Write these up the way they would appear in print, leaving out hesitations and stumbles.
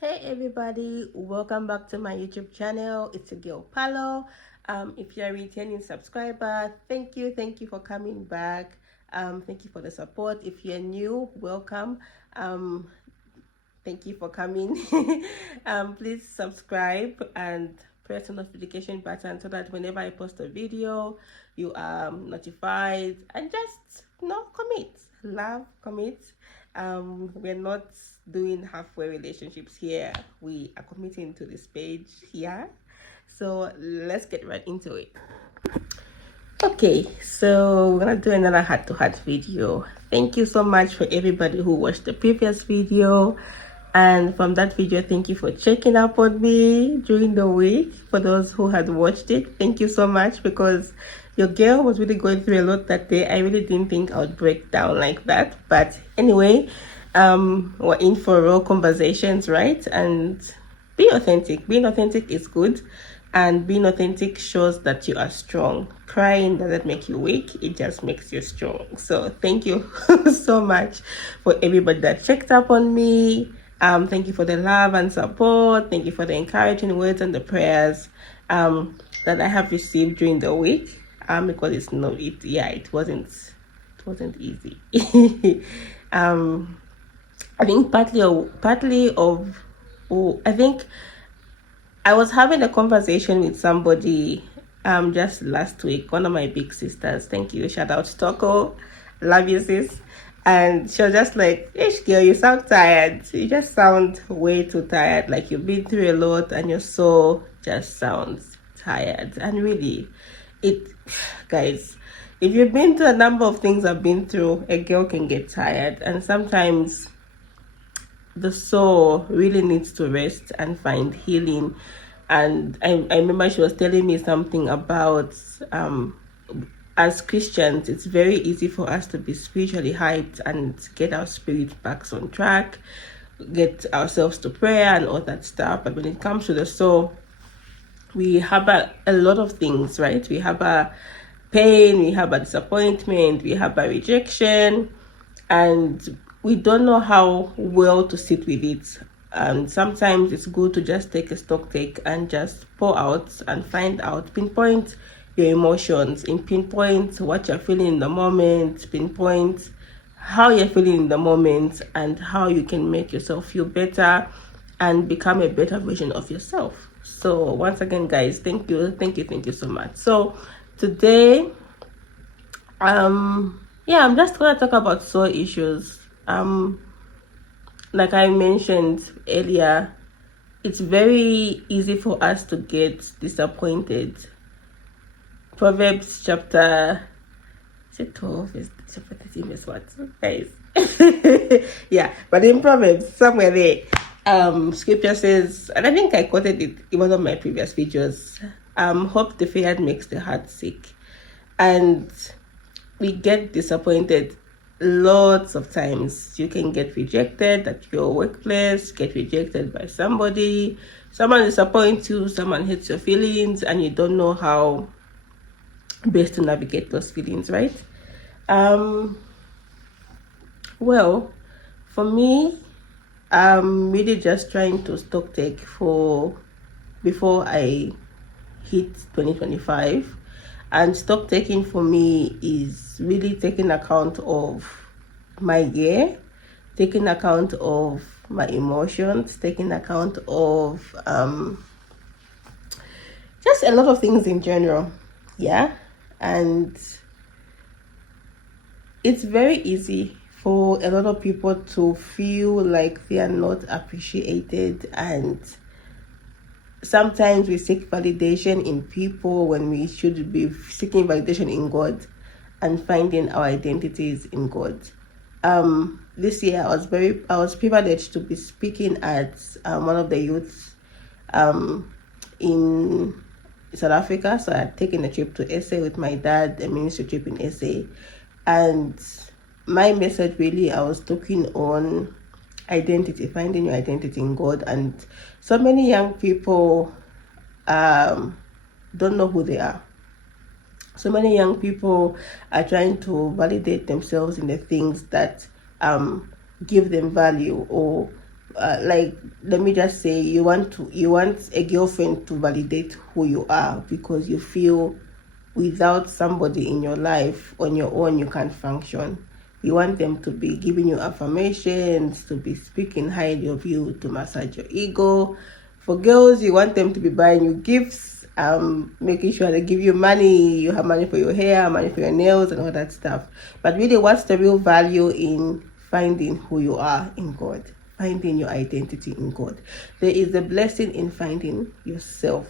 Hey everybody, welcome back to my YouTube channel. It's a girl Palo. If you're a returning subscriber, thank you for coming back. Thank you for the support. If you're new, welcome. Um, Thank you for coming. Please subscribe and press the notification button so that whenever I post a video, you are notified, and just commit. Love, commit. We're not doing halfway relationships here. We are committing to this page here. So let's get right into it. Okay, so we're gonna do another heart-to-heart video. Thank you so much for everybody who watched the previous video, and from that video, thank you for checking up on me during the week. For those who had watched it, thank you so much, because your girl was really going through a lot that day. I really didn't think I would break down like that, but anyway, we're in for real conversations, right? And be authentic. Being authentic is good, and being authentic shows that you are strong. Crying doesn't make you weak, it just makes you strong. So thank you so much for everybody that checked up on me. Thank you for the love and support. Thank you for the encouraging words and the prayers that I have received during the week. Because it wasn't easy. I think I think I was having a conversation with somebody just last week, one of my big sisters. Thank you. Shout out Toko. Love you, sis. And she was just like, "Ish girl, you sound tired. You just sound way too tired. Like you've been through a lot and your soul just sounds tired." And really, it guys, if you've been through a number of things I've been through, a girl can get tired, and sometimes the soul really needs to rest and find healing. And I remember she was telling me something about as Christians, it's very easy for us to be spiritually hyped and get our spirit back on track, get ourselves to prayer and all that stuff. But when it comes to the soul, we have a lot of things, right? We have a pain, we have a disappointment, we have a rejection, and we don't know how well to sit with it. And sometimes it's good to just take a stock take and just pour out and find out, pinpoint your emotions, and pinpoint what you're feeling in the moment, pinpoint how you're feeling in the moment, and how you can make yourself feel better and become a better version of yourself. So once again, guys, thank you so much. So today, yeah, I'm just gonna talk about soul issues. Like I mentioned earlier, it's very easy for us to get disappointed. Proverbs chapter, is it 12? Is chapter 13 is what? Guys. Yeah, but in Proverbs, somewhere there, scripture says, and I think I quoted it in one of my previous videos, hope deferred makes the heart sick. And we get disappointed lots of times. You can get rejected at your workplace, get rejected by somebody, someone disappoints you, someone hits your feelings, and you don't know how best to navigate those feelings, right? Well, for me, I'm really just trying to stock take for before I hit 2025. And stock taking for me is really taking account of my year, taking account of my emotions, taking account of just a lot of things in general. Yeah. And it's very easy for a lot of people to feel like they are not appreciated, and sometimes we seek validation in people when we should be seeking validation in God and finding our identities in God. This year I was privileged to be speaking at one of the youths in South Africa. So I had taken a trip to SA with my dad, a ministry trip in SA, and my message really, I was talking on identity, finding your identity in God. And so many young people don't know who they are. So many young people are trying to validate themselves in the things that give them value, or like, let me just say, you want a girlfriend to validate who you are, because you feel without somebody in your life, on your own you can't function. You want them to be giving you affirmations, to be speaking highly of you, to massage your ego. For girls, you want them to be buying you gifts, making sure they give you money, you have money for your hair, money for your nails, and all that stuff. But really, what's the real value in finding who you are in God, finding your identity in God? There is a blessing in finding yourself.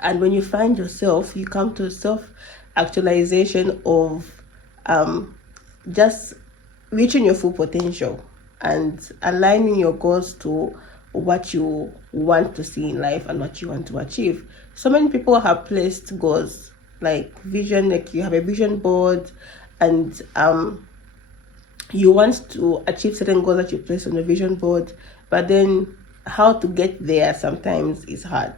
And when you find yourself, you come to self-actualization of just reaching your full potential and aligning your goals to what you want to see in life and what you want to achieve. So many people have placed goals like vision, like you have a vision board, and you want to achieve certain goals that you place on the vision board, but then how to get there sometimes is hard.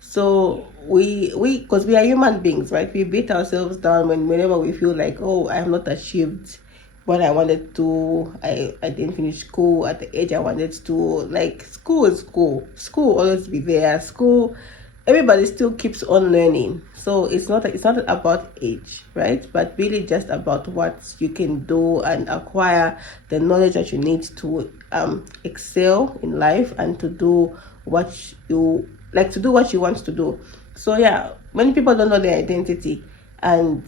So we because we are human beings, right? We beat ourselves down whenever we feel like, oh, I have not achieved what I wanted to. I didn't finish school at the age I wanted to. Like, school is school. School will always be there. School, everybody still keeps on learning. So it's not about age, right? But really just about what you can do and acquire the knowledge that you need to excel in life and to do what you like, to do what you want to do. So yeah, many people don't know their identity, and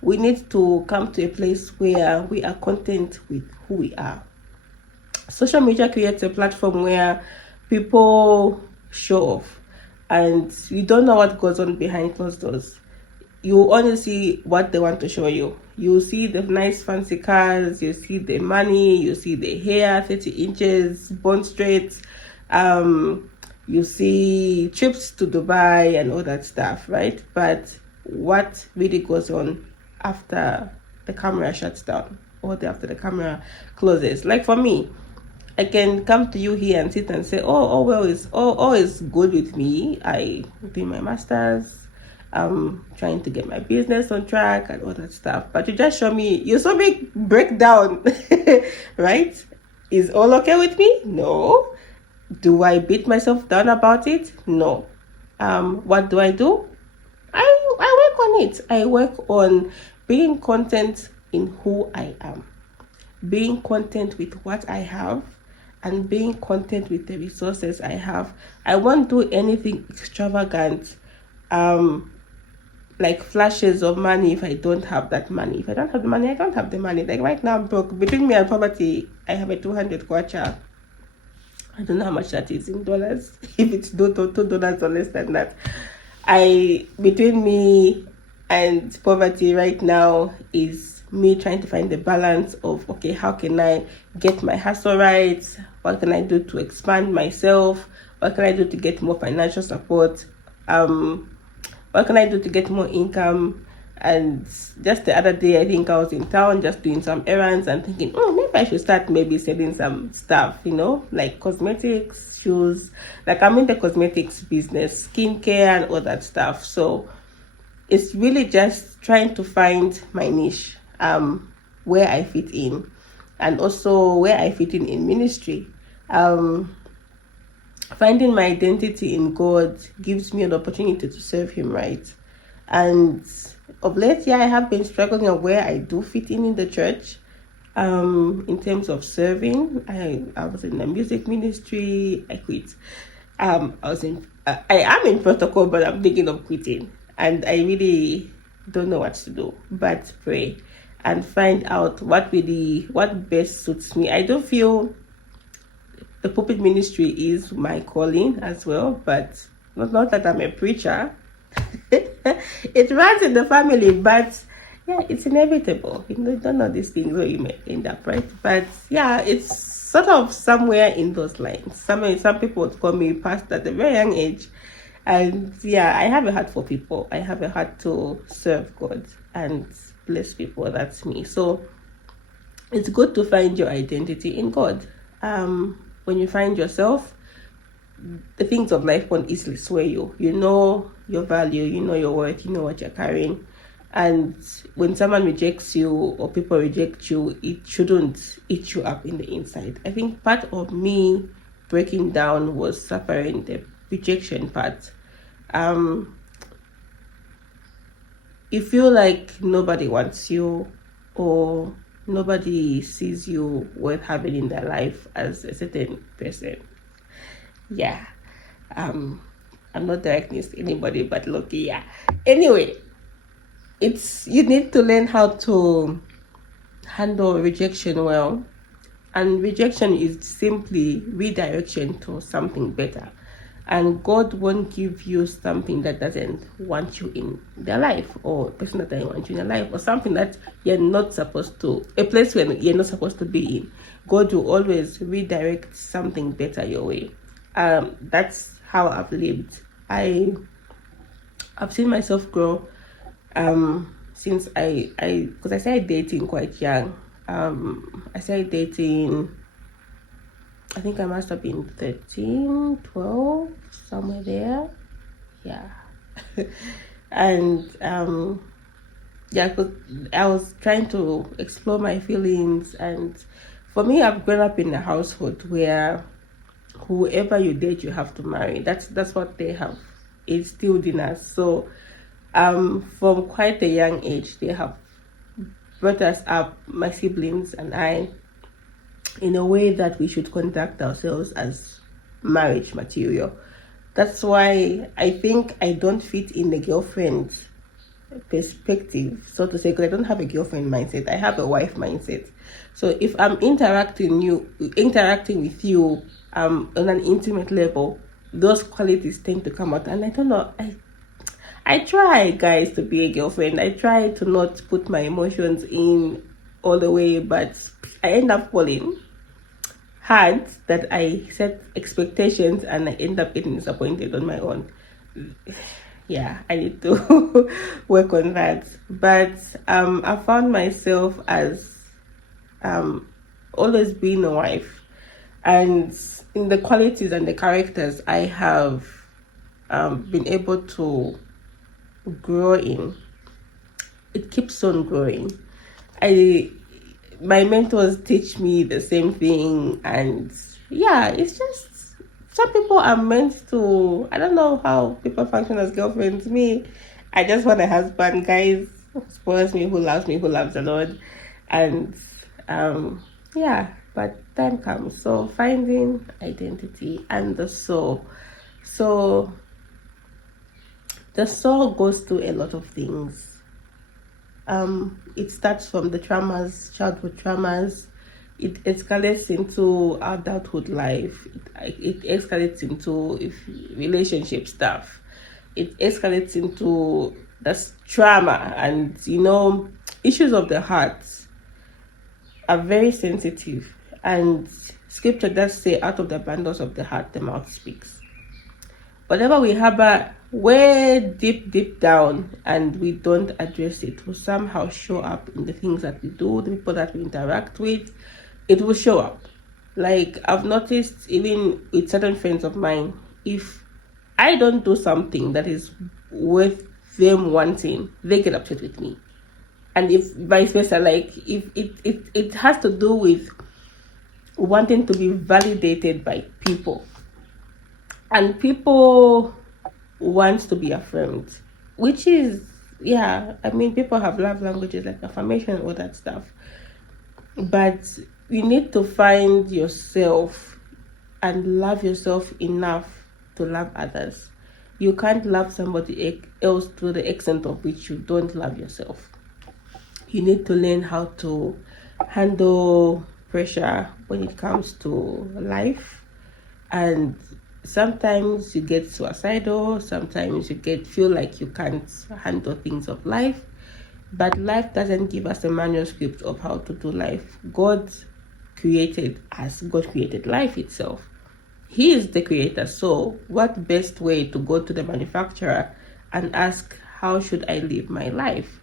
we need to come to a place where we are content with who we are. Social media creates a platform where people show off, and you don't know what goes on behind closed doors. You only see what they want to show you. You see the nice fancy cars, you see the money, you see the hair 30 inches, bone straight, you see trips to Dubai and all that stuff, right? But what really goes on after the camera shuts down, or after the camera closes? Like, for me, I can come to you here and sit and say, oh well, all is good with me. I doing my masters, trying to get my business on track and all that stuff. But you saw me break down, right? Is all okay with me? No. Do I beat myself down about it? No. What do? I work on it. I work on being content in who I am, being content with what I have, and being content with the resources I have. I won't do anything extravagant, like flashes of money, if I don't have that money. If I don't have the money, I don't have the money. Like right now, I'm broke. Between me and poverty, I have a 200 kwacha. I don't know how much that is in dollars. If it's $2 or less than that. Between me and poverty right now is me trying to find the balance of, okay, how can I get my hustle right? What can I do to expand myself? What can I do to get more financial support? What can I do to get more income? And just the other day, I think I was in town just doing some errands and thinking, maybe I should start selling some stuff, like cosmetics, shoes. Like, I'm in the cosmetics business, skincare and all that stuff. So it's really just trying to find my niche, where I fit in, and also where I fit in ministry. Finding my identity in God gives me an opportunity to serve him right. And of late, I have been struggling on where I do fit in the church, in terms of serving. I was in the music ministry. I quit. I am in protocol, but I'm thinking of quitting, and I really don't know what to do but pray and find out what best suits me. I don't feel the pulpit ministry is my calling as well, but not that I'm a preacher. It runs in the family, but yeah, it's inevitable. You don't know these things where you may end up, right? But yeah, it's sort of somewhere in those lines. Some people would call me pastor at a very young age, and yeah, I have a heart for people. I have a heart to serve God and bless people. That's me. So it's good to find your identity in God. When you find yourself, the things of life won't easily sway you. You know your value, you know your worth, you know what you're carrying. And when someone rejects you or people reject you, it shouldn't eat you up in the inside. I think part of me breaking down was suffering the rejection part. You feel like nobody wants you, or nobody sees you worth having in their life as a certain person. Yeah. I'm not directing to anybody, but look, yeah. Anyway, you need to learn how to handle rejection well. And rejection is simply redirection to something better. And God won't give you something that doesn't want you in their life, or a person that doesn't want you in their life, or something that you're not supposed to, a place where you're not supposed to be in. God will always redirect something better your way. That's how I've lived. I've seen myself grow since because I started dating quite young. I started dating, I think I must have been 13, 12, somewhere there. Yeah. And yeah, because I was trying to explore my feelings. And for me, I've grown up in a household where whoever you date, you have to marry. That's what they have instilled in us. So from quite a young age, they have brought us up, my siblings and I, in a way that we should conduct ourselves as marriage material. That's why I think I don't fit in the girlfriend perspective, so to say, because I don't have a girlfriend mindset. I have a wife mindset. So if I'm interacting with you on an intimate level, those qualities tend to come out. And I don't know, I try, guys, to be a girlfriend. I try to not put my emotions in all the way, but I end up falling hard that I set expectations and I end up getting disappointed on my own. Yeah, I need to work on that. But I found myself as always being a wife, and in the qualities and the characters I have been able to grow in, it keeps on growing. My mentors teach me the same thing, and yeah, it's just some people are meant to, I don't know how people function as girlfriends. Me, I just want a husband, guys, who spoils me, who loves the Lord. And yeah, but time comes. So finding identity and the soul. So the soul goes through a lot of things. It starts from the traumas, childhood traumas. It escalates into adulthood life. It escalates into relationship stuff. It escalates into that's trauma. And issues of the heart are very sensitive. And scripture does say, out of the abundance of the heart, the mouth speaks. Whatever we harbor way deep down and we don't address it will somehow show up in the things that we do, the people that we interact with. It will show up. Like, I've noticed even with certain friends of mine, if I don't do something that is worth them wanting, they get upset with me. And if vice versa, like if it has to do with wanting to be validated by people, and people want to be affirmed, which is, yeah, I mean, people have love languages like affirmation and all that stuff, but you need to find yourself and love yourself enough to love others. You can't love somebody else to the extent of which you don't love yourself. You need to learn how to handle pressure when it comes to life. And sometimes you get suicidal, sometimes you feel like you can't handle things of life. But life doesn't give us a manuscript of how to do life. God created us. God created life itself. He is the creator. So what best way to go to the manufacturer and ask, how should I live my life,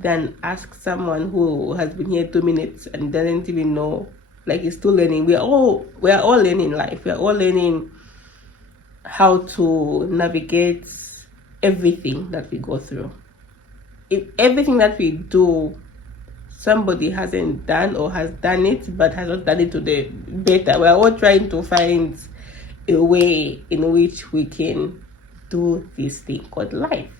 than ask someone who has been here 2 minutes and doesn't even know, like, he's still learning. We are all learning life. We are all learning how to navigate everything that we go through. if everything that we do, somebody hasn't done or has done it but has not done it to the better, we're all trying to find a way in which we can do this thing called life.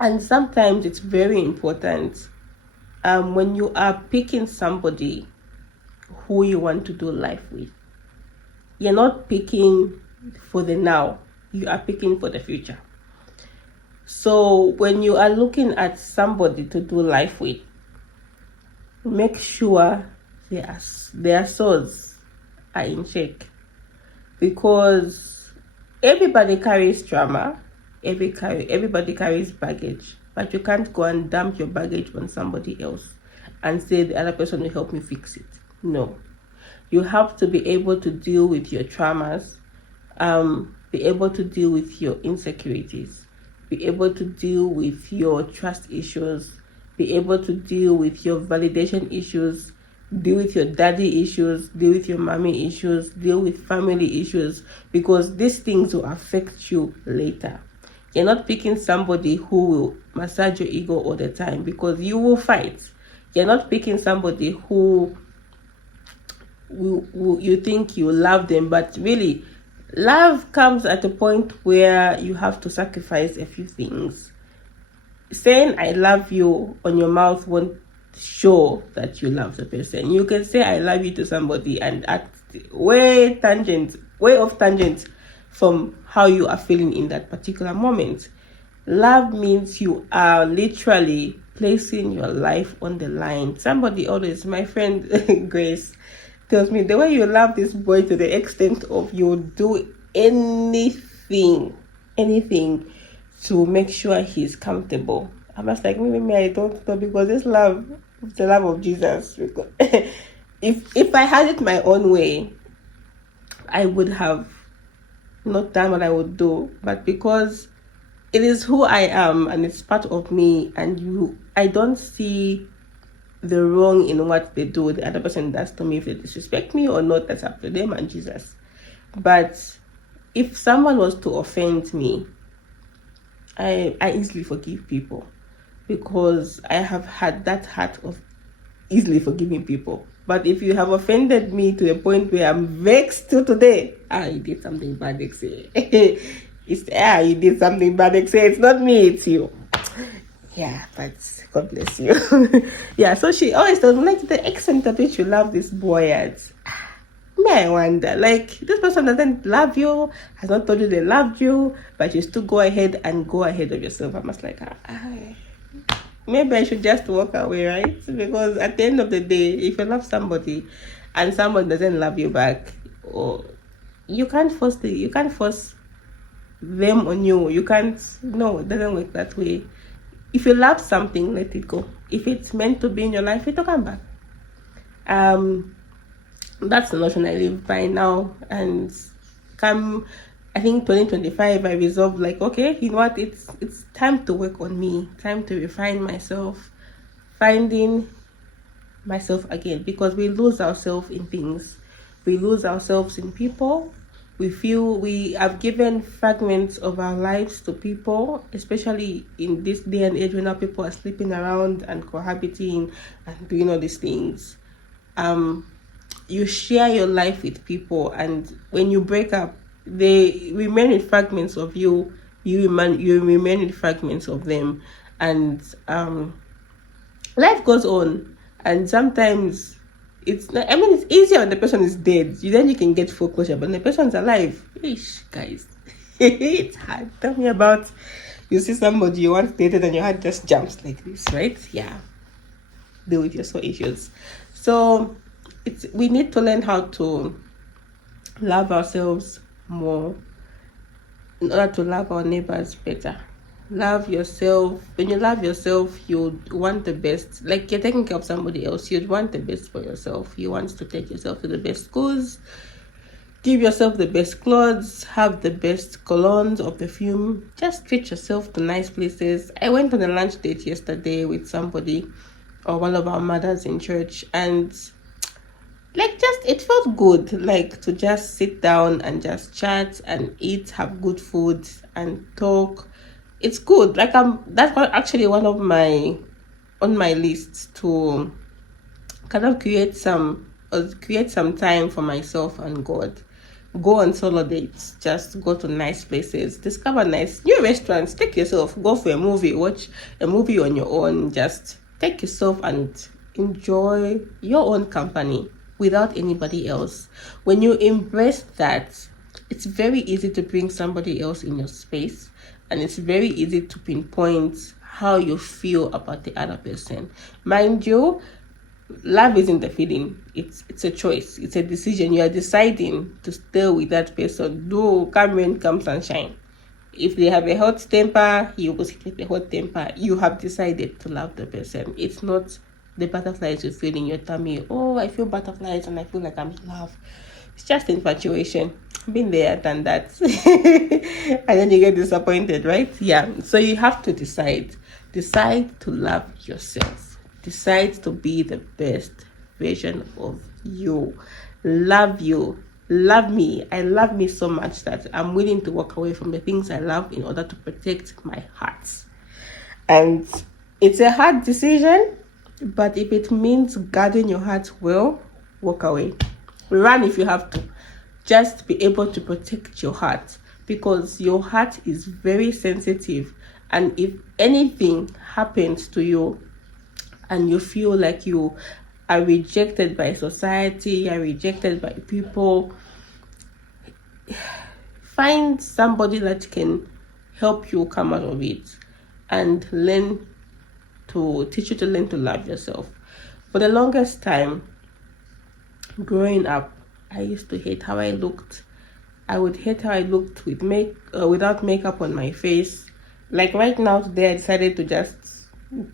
And sometimes it's very important, when you are picking somebody who you want to do life with, you're not picking for the now, you are picking for the future. So when you are looking at somebody to do life with, make sure their souls are in check, because everybody carries trauma, everybody carries baggage, but you can't go and dump your baggage on somebody else and say the other person will help me fix it. No, you have to be able to deal with your traumas, be able to deal with your insecurities, be able to deal with your trust issues, be able to deal with your validation issues, deal with your daddy issues, deal with your mommy issues, deal with family issues, because these things will affect you later. You're not picking somebody who will massage your ego all the time, because you will fight. You're not picking somebody who you think you love them, but really love comes at a point where you have to sacrifice a few things. Saying I love you on your mouth won't show that you love the person. You can say I love you to somebody and act way off tangent from how you are feeling in that particular moment. Love means you are literally placing your life on the line. Somebody always, my friend Grace, tells me, the way you love this boy to the extent of you do anything to make sure he's comfortable. I was like, maybe I don't know, because this love is the love of Jesus. if I had it my own way, I would have not done what I would do. But because it is who I am and it's part of me, and I don't see the wrong in what they do, the other person does to me. If they disrespect me or not, that's up to them and Jesus. But if someone was to offend me, I easily forgive people, because I have had that heart of easily forgiving people. But if you have offended me to a point where I'm vexed till today, you did something bad, they say. You did something bad, they say. It's not me, it's you. Yeah, but God bless you. Yeah, so she always tells me, like, the extent at which you love this boy at. May I wonder, like, this person doesn't love you, has not told you they loved you, but you still go ahead of yourself. I must like, maybe I should just walk away, right? Because at the end of the day, if you love somebody and someone doesn't love you back, or you can't force them on you. You can't. No, it doesn't work that way. If you love something, let it go. If it's meant to be in your life, it'll come back. That's the notion I live by now. And I think 2025, I resolved, like, okay, you know what, it's time to work on me, time to refine myself, finding myself again, because we lose ourselves in things, we lose ourselves in people. We feel we have given fragments of our lives to people, especially in this day and age when now people are sleeping around and cohabiting and doing all these things. You share your life with people, and when you break up, they remain in fragments of you. You remain in fragments of them, and life goes on. And sometimes it's not, it's easier when the person is dead. Then you can get full closure, but when the person's alive, guys, it's hard. Tell me about, you see somebody you once dated and your heart just jumps like this, right? Yeah, deal with your soul issues. So we need to learn how to love ourselves more in order to love our neighbors better. Love yourself. When you love yourself, you want the best. Like, you're taking care of somebody else, you'd want the best for yourself. You want to take yourself to the best schools, give yourself the best clothes, have the best colognes or perfume. Just treat yourself to nice places. I went on a lunch date yesterday with somebody, or one of our mothers in church, and it felt good, like, to just sit down and just chat and eat, have good food and talk. it's good. Like that's actually one of my on my list to kind of create some time for myself and God. Go on solo dates, just go to nice places, discover nice new restaurants, take yourself, go for a movie, watch a movie on your own, just take yourself and enjoy your own company without anybody else. When you embrace that, it's very easy to bring somebody else in your space, and it's very easy to pinpoint how you feel about the other person. Mind you, love isn't a feeling, it's a choice, it's a decision. You are deciding to stay with that person, though come rain come sunshine. If they have a hot temper, you will sit with a hot temper. You have decided to love the person. It's not the butterflies you feel in your tummy. Oh, I feel butterflies and I feel like I'm in love. It's just infatuation. Been there, done that. And then you get disappointed, right? Yeah, so you have to decide to love yourself. Decide to be the best version of you. Love you. Love me. I love me so much that I'm willing to walk away from the things I love in order to protect my heart. And it's a hard decision, but if it means guarding your heart well, walk away. Run if you have to. Just be able to protect your heart, because your heart is very sensitive. And if anything happens to you and you feel like you are rejected by society, are rejected by people, find somebody that can help you come out of it and teach you to learn to love yourself. For the longest time, growing up, I used to hate how I looked. I would hate how I looked without makeup on my face. Like right now, today, I decided to just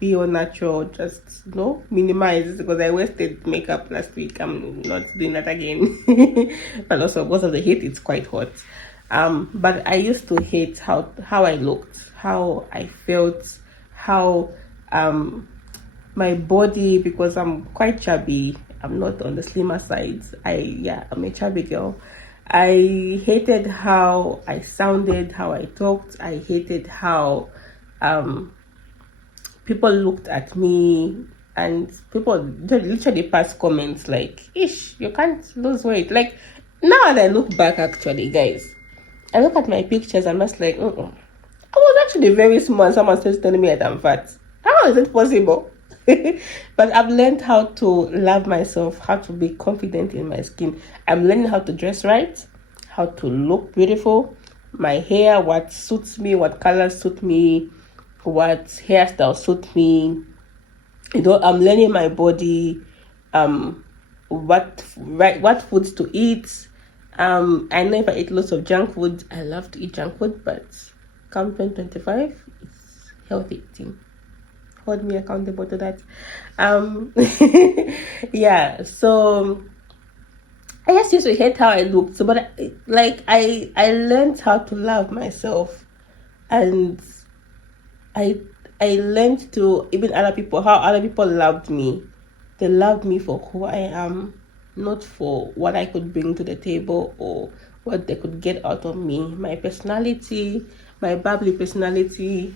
be all natural, just minimize, because I wasted makeup last week. I'm not doing that again. But also because of the heat, it's quite hot. But I used to hate how I looked, how I felt, how my body, because I'm quite chubby. I'm not on the slimmer side. I'm a chubby girl. I hated how I sounded, how I talked. I hated how people looked at me, and people literally pass comments like, "Ish, you can't lose weight." Like, now that I look back, actually, guys, I look at my pictures, I'm just like, I was actually very small, and someone starts telling me that I'm fat. How is it possible? But I've learned how to love myself, how to be confident in my skin. I'm learning how to dress right, how to look beautiful, my hair, what suits me, what colors suit me, what hairstyle suit me. I'm learning my body, what foods to eat. I know if I eat lots of junk food, I love to eat junk food, but come 2025, it's healthy eating. Hold me accountable to that. Yeah, so I just used to hate how I looked. So, but I learned how to love myself, and I learned to, even how other people loved me. They loved me for who I am, not for what I could bring to the table or what they could get out of me. My personality, my bubbly personality.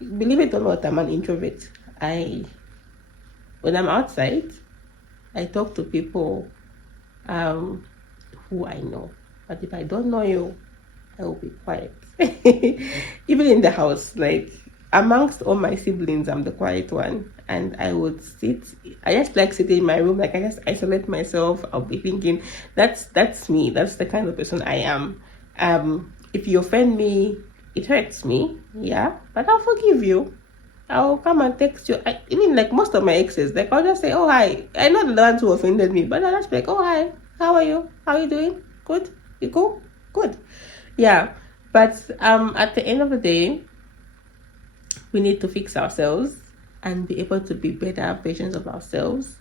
Believe it or not, I'm an introvert. When I'm outside, I talk to people who I know. But if I don't know you, I will be quiet. Even in the house, like amongst all my siblings, I'm the quiet one. And I just like sitting in my room, like I just isolate myself. I'll be thinking, that's me. That's the kind of person I am. If you offend me, it hurts me, yeah, but I'll forgive you. I'll come and text you. Even like most of my exes, like I'll just say, "Oh hi." I know the ones who offended me, but I'll just be like, "Oh hi, how are you? How are you doing? Good? You cool? Good." Yeah, but at the end of the day, we need to fix ourselves and be able to be better versions of ourselves,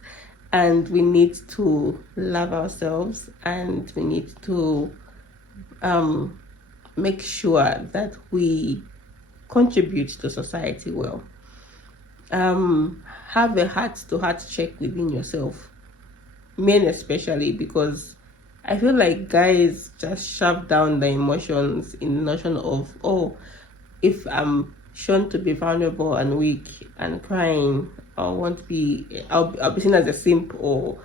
and we need to love ourselves, and we need to make sure that we contribute to society well. Have a heart-to-heart check within yourself, men especially, because I feel like guys just shove down the emotions in the notion of, oh, if I'm shown to be vulnerable and weak and crying, or won't be, I'll be seen as a simp, or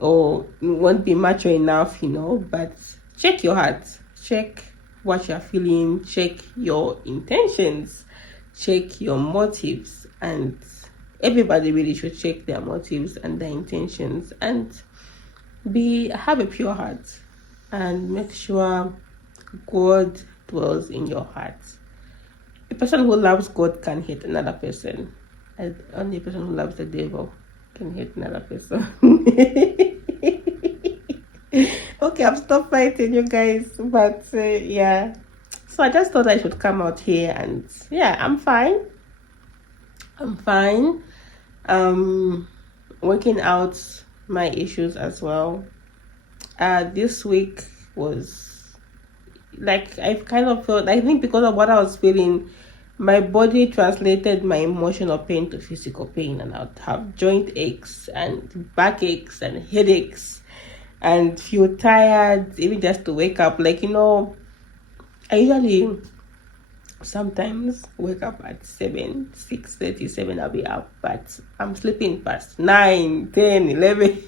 won't be mature enough, you know. But check your heart, check what you're feeling, check your intentions, check your motives. And everybody really should check their motives and their intentions, and have a pure heart, and make sure God dwells in your heart. A person who loves God can hate another person, and only a person who loves the devil can hate another person. Okay, I've stopped fighting, you guys, but yeah. So I just thought I should come out here, and yeah, I'm fine. I'm fine. Working out my issues as well. This week was like, I've kind of felt, I think because of what I was feeling, my body translated my emotional pain to physical pain, and I'd have joint aches and back aches and headaches and feel tired even just to wake up. Like, you know, I usually sometimes wake up at 6:37, I'll be up, but I'm sleeping past 9, 10, 11.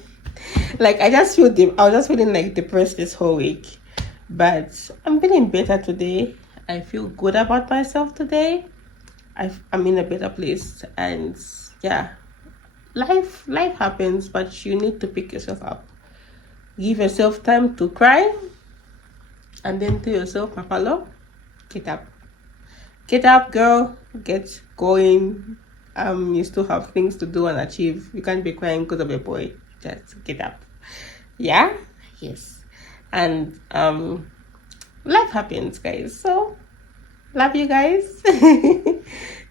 Like, I was just feeling like depressed this whole week. But I'm feeling better today. I feel good about myself today. I'm in a better place. And yeah, life happens, but you need to pick yourself up. Give yourself time to cry, and then tell yourself, Papalo, get up, girl, get going. You still have things to do and achieve. You can't be crying because of a boy. Just get up. Yeah. Yes. And life happens, guys. So love you guys.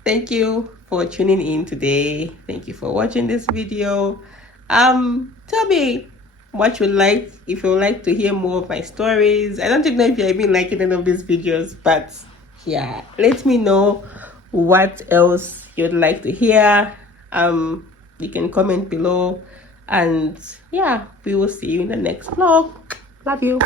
Thank you for tuning in today. Thank you for watching this video. Tell me what you like, if you would like to hear more of my stories. I don't know if you've been liking any of these videos, but yeah, let me know what else you'd like to hear. You can comment below, and yeah, we will see you in the next vlog. Love you.